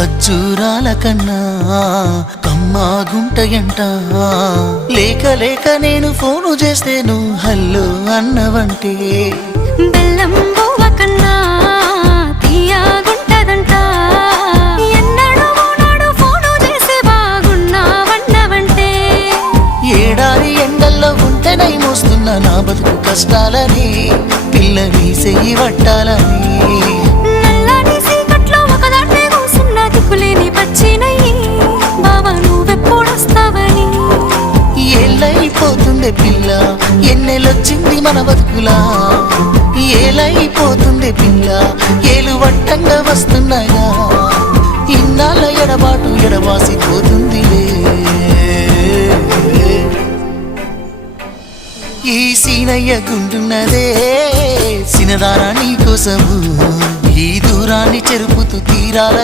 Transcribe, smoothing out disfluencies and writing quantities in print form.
ఖర్జూరాల కన్నా కమ్మాగుంటయంట. లేక లేక నేను ఫోను చేస్తే నువ్వు హల్లో అన్నవంటే బెల్లం బువ్వ కన్నా తీయగుంటదంట. ఎన్నడూ నాడు ఫోను చేసి బాగున్నావన్నవంటే ఏడాది ఎండల్లో ఉంటేనై మోస్తున్నా నా బతుకు కష్టాలని పిల్లని చెయ్యి పట్టాలని. నల్లని సీకట్లో ఒకదాన్నే కూసున్న దిక్కులేని పచ్చినయ్యి బావా నువ్వెప్పుడొస్తావని. ఏళ్ళైపోతుంది పిల్ల ఎన్నెలొచ్చింది మన బతుకులా. ఏలైపోతుంది పిల్ల ఏలు వట్టంగా వస్తున్నాయా. ఇన్నాళ్ళ ఎడబాటు ఎడవాసిపోతుందిలే. ఈ సీనయ్య గుంటున్నదే సినదారా నీ కోసము. ఈ దూరాన్ని చెరుపుతూ తీరాల